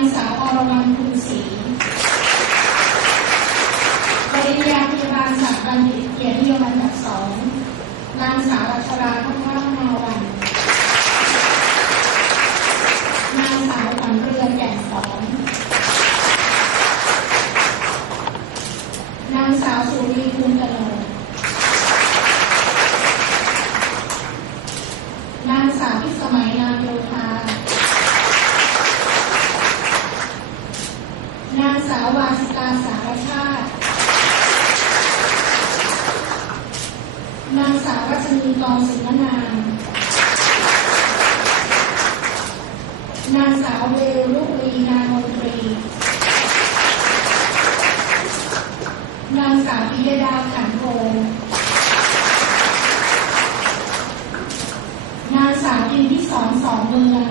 างสาวอรวรรณคุณศรีปริญญาพยาบาลศาสตร์บัณฑิตเกียรตินิยมอันดับสองนางสาวอัชราพัฒนาวันางสาวขวัญเรือนแก่นสอง นางสาวสุรีภูมิเจริญนางสาวพิสมัยนามโยธา นางสาววาสิตาสารชาติ นางสาวรัชนีกองสิงนาน นางสาวเวลลุลีนามนตรี นางสาวปิยดาขันโพนางสาวอินที่สอนสองเมือง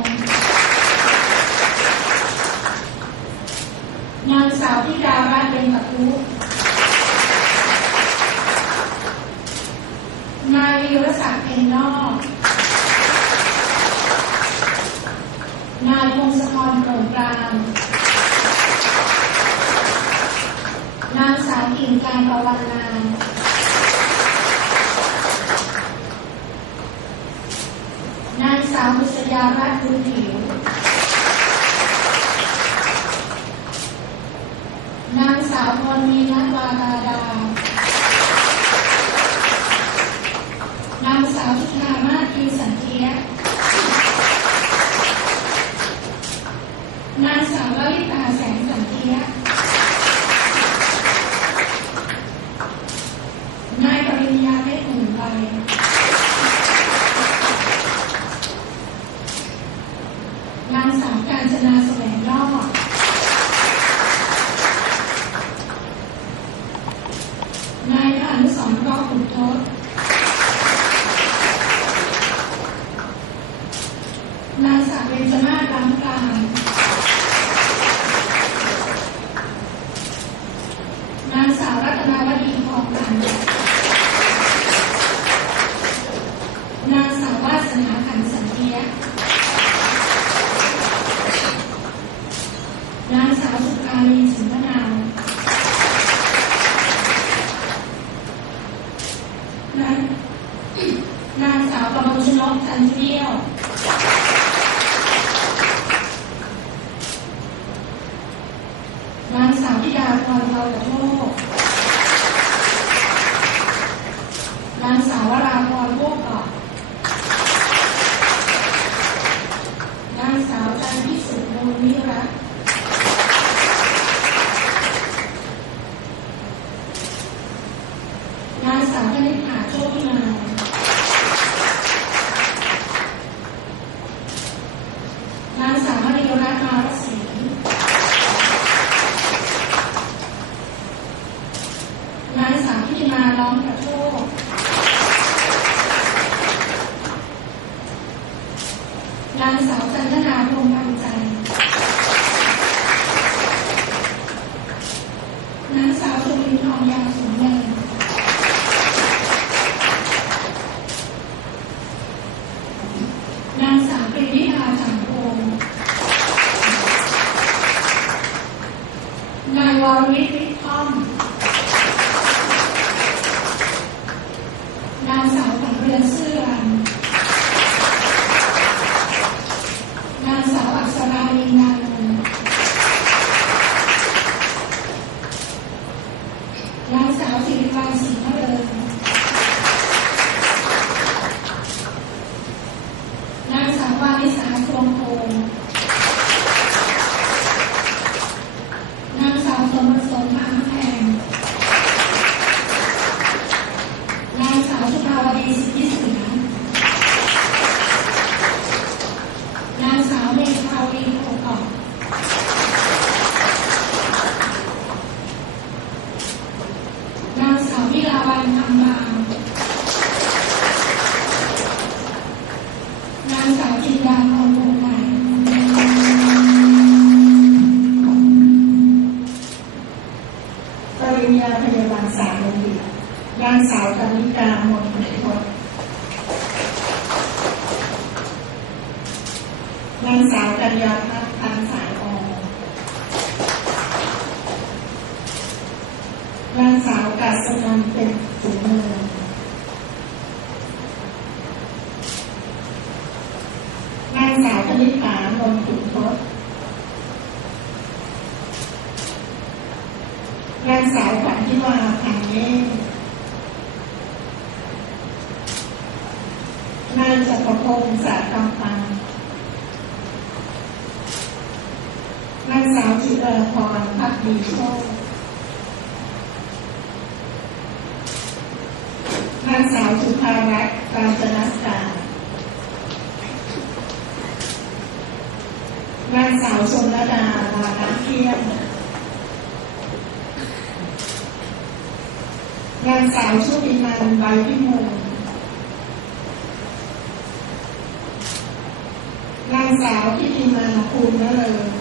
นางสาวพิดารัตน์เป็นตะคุนายวิรศักดิ์เพ็ญนอก นายพงศธรโปร่งกลางนางสาวกิ่งการประวันนามนางสาวบุษยารัตน์บุญผิว นาวพรมีนักวาตาดา นางสาวชุธามาตรีสันเทีย นางสาวลลิตาแสงสันเทีย นายปริญญาเพชรหนึ่งใบนางสาวการจนาแสวงยอด นายพา พ่อคุณทศนางสาวเบญจมาศล้ำกลาง นางสาวรัตนาวดีทองพันธ์นางสาววาสนาขันสันเทีย นางสาวสุกาลีสิงห์มะนาว นาง นางสาวกมลชนกจันเที่ยวนางสาวธิดาพรเราโชคนางสาววราพรโวกเกาะนางสาวจันทร์พิสุทธิ์มูลนิรัตน์นางสาวคณิษฐาโชคนามนางสาวมณีรัตน์มารศรี นางสาวพิมาล้อมกระโชกนางสาวจันทนาพรหมพันใจ นางสาวสุรินทร์ทองยาวสูงเนินนางสาวปรีนิพาจังโพง นายวรวิทย์วิทย์ท่อม นางสาวขวัญเรือนเสื้อรันนางสาวอักษราลีนานนท์นางสาวสิริวัลศรีมะเริงนางสาววานิสาทวงโพงนางสาวสมประสงค์มหาแพง นางสาวสุภาวดีสิทธิเสือนางสาวเมธาวีโคกอบนางสาววิลาวันคำบางนางสาวจินดาพรวงไหน นาง สาวกัญญาพัฒน์พันสายออกนางสาวกาสนันเป็นสูงเนินนางสาวคณิษฐานนขุนทศนางสาวขวัญทิวาพันเน่นายจักรพงศ์สาคำปัง นางสาวจิราพรพักดีโชคนางสาวสุภารัตน์กาญจนสการนางสาวชนรดาลาน้ำเที่ยงนางสาวชุตินันใบพิมลนางสาวทิติมาภูมิเริง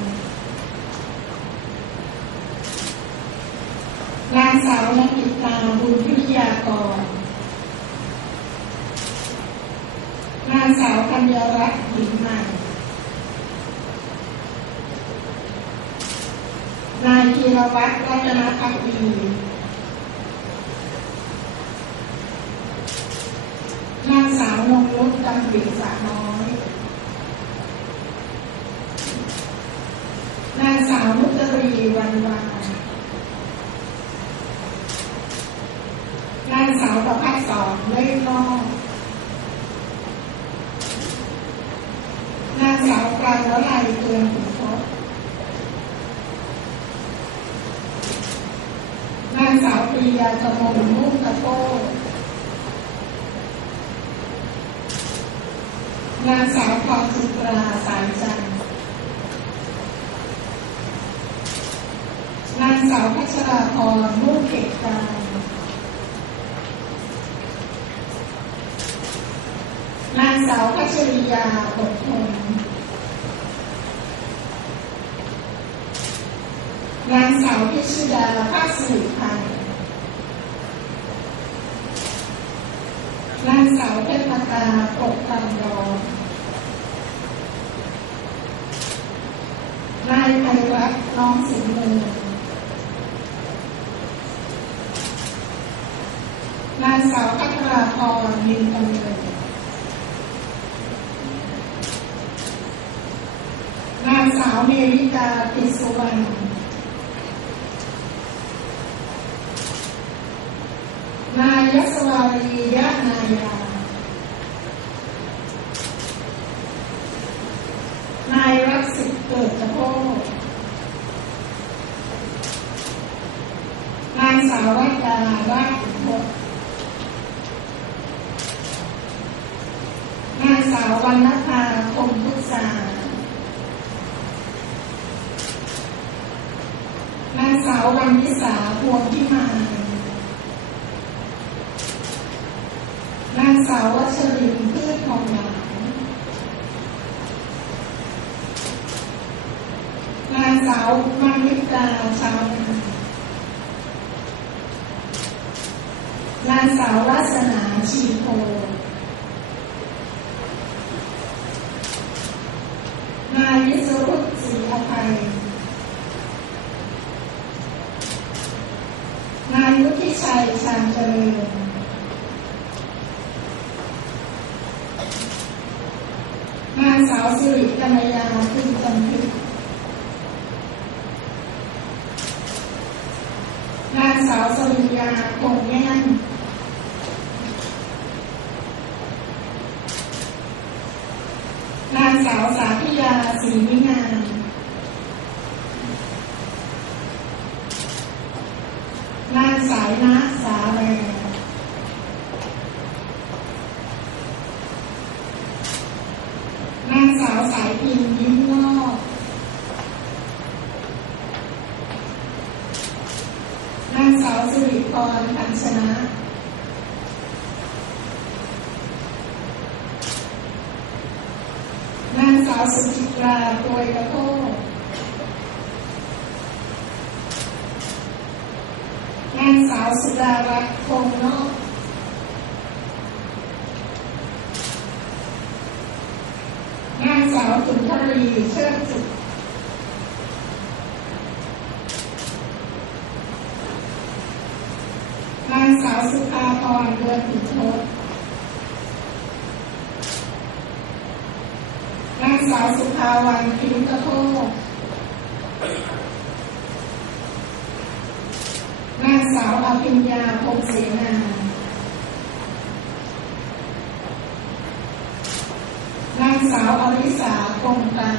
นางสาวนักิตาบุญพิทยากร นางสาวกัญญารัตน์หญิงใหม่ นายธีรวัตรรัตนพักดีนางสาวนงนุชดำริสาน้อย นางสาวนุตรีวันวานางสาวประภัสสอนเล่นอก นางสาวปลายละลายเตือนขุนทศนางสาวป รียากมลมุ่งตะโก้นางสาวพรสุตราสายจันทร์นางสาวพัชราพรมุ่งเขตการนางสาวพัชริยาอดทนนางสาวพิชดาภาคสิริพันธนาง สาวเพตาปกตันรอนายไพรัตน์น้องสิงห์เมืองนางสาวพัทราพรยินกำเนิดนางสาวเมริกาติสุวรรณนายยศวารียะนายา นายรักสิทธิ์ เกิดกระโพกนางสาววัดดาราชอุทกนางสาววรรณภาคมพุทธานางสาววันวิสาพวงพิมานนางสาววัชรินทร์พืชทองหลางนาง สาวมานิกาชาวนางสาววาสนาชีโพนายวิสรุตศรีอภัย นายวุฒิชัยชาญเจริญนางสาวสิริกัญญาคุณจันทึกนาง สาวสริยาคงแน่นนางสาวสาธิยาศรีวิงาม นางสายนะสาแววนางสาวสายพินยิ้มนอกนาง สาวสิริพรพันชนะนางสาวสุจิตราโดยกระโทนางสาวสุดารัตน์คงนอกนางสาวสุนทรีเชิดสุขนางสาวสุภาพรเรือนผิดทศนางสาวสุภาวันพิมพ์กระโทกนางสาวอภิญญาพงศ์เสนานางสาวอริสาคงตา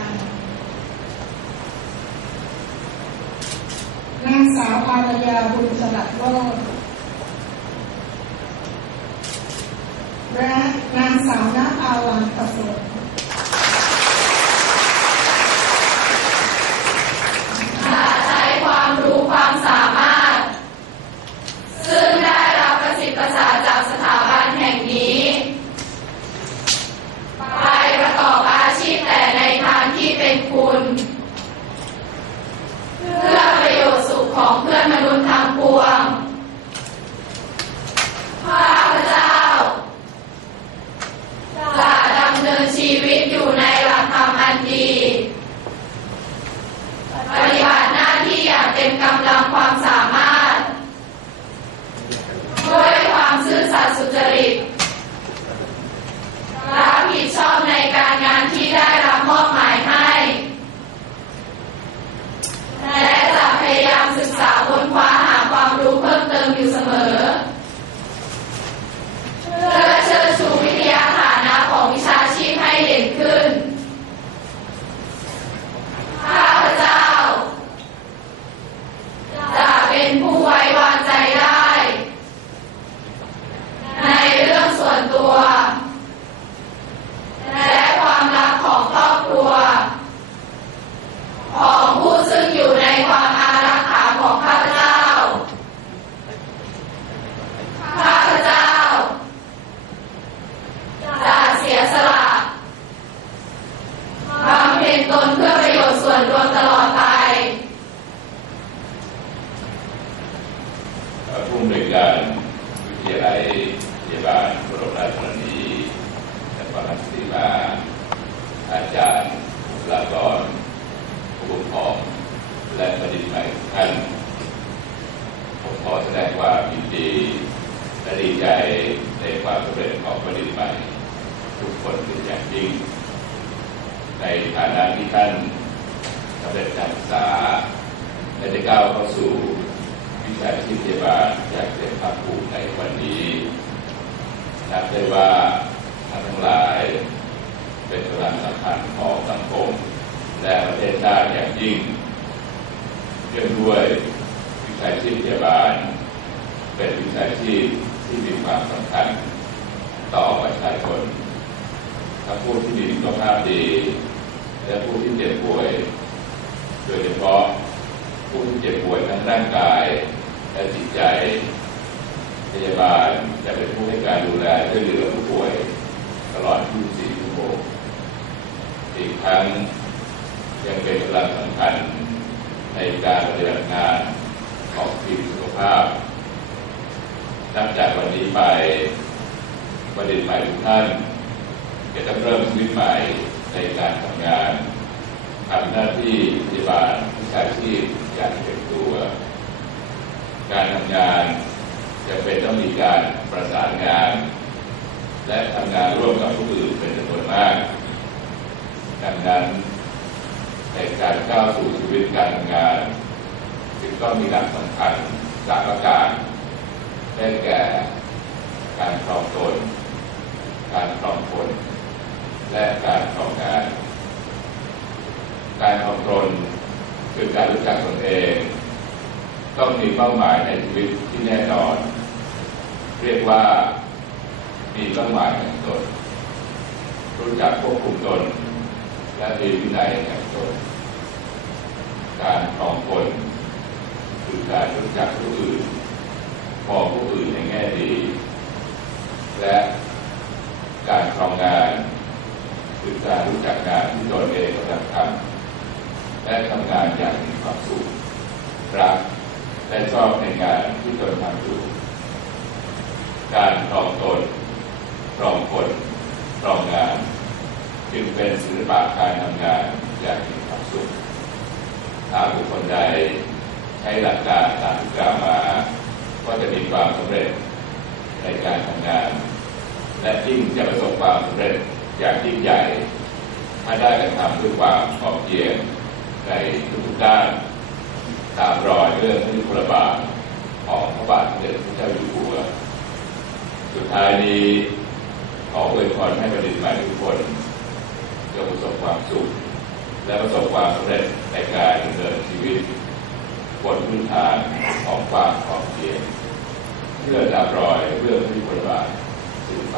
นางสาวอารยาบุญสลัดโลดและ นาง ฐานะที่ท่านสำเร็จการศึกษาและได้ก้าวเข้าสู่วิชาชีพพยาบาลอย่างเต็มภาคภูมิในวันนี้นับได้ว่าท่านทั้งหลายเป็นกำลังสำคัญของสังคม และประเทศชาติอย่างยิ่งเนื่องด้วยวิชาชีพพยาบาล เป็นวิชาชีพที่มีความสำคัญต่อประชาชนทั้งผู้ที่มีสุขภาพดี และผู้ที่เจ็บป่วย โดยเฉพาะผู้ที่เจ็บป่วยทั้งร่างกาย และจิตใจ พยาบาลจะเป็นผู้ให้การดูแลช่วยเหลือผู้ป่วย ตลอด 24 ชั่วโมง อีกทั้งยังเป็นกำลังสำคัญในการปฏิบัติงานของทีมสุขภาพ นับจากวันนี้ไปประเด็นใหม่ทุกท่านจะต้องเริ่มชีวิตใหม่ ในการทำงานทำหน้าที่พยาบาลวิชาชีพอย่างเต็มตัว การทำงานจะเป็นต้องมีการประสานงาน และทำงานร่วมกับผู้อื่นเป็นจำนวนมาก ดังนั้นในการก้าวสู่ชีวิตการทำงานจึงต้องมีหลักสำคัญสามประการได้แก่การครองตน การครองคน และการครองาน การองตนคือการรู้จักตนเอง ต้องมีเป้าหมายในชีวิตที่แน่นอน เรียกว่ามีเป้าหมายแห่งตนรู้จักควบคุมตน และมีวินัยแห่งตน การครองคนคือการรู้จักผู้อื่นมองผู้อื่นในแง่ดี และการครองงาน คือการรู้จักงานที่ตนเองกำลังทำและทำงานอย่างมีความสุขรักและชอบในงานที่ตนทำอยู่ การครองตนครองคนครองงาน จึงเป็นศิลปะการทำงานอย่างมีความสุขถ้าบุคคลใดใช้หลักการตามที่กล่าวมา ก็จะมีความสำเร็จในการทำงาน และยิ่งจะประสบความสำเร็จอย่างยิ่งใหญ่ ถ้าได้กระทำด้วยความพอเพียงในทุกๆด้าน ตามรอยเรื่องพระยุคลบาทของพระบาทสมเด็จพระเจ้าอยู่หัว สุดท้ายนี้ขออวยพรให้ประดิษฐ์ใหม่ทุกคนจงประสบความสุข และประสบความสำเร็จในการดำเนินชีวิตบนพื้นฐานของความพอเพียงเพื่อตามรอยเรื่องพระยุคนบาทสืบไป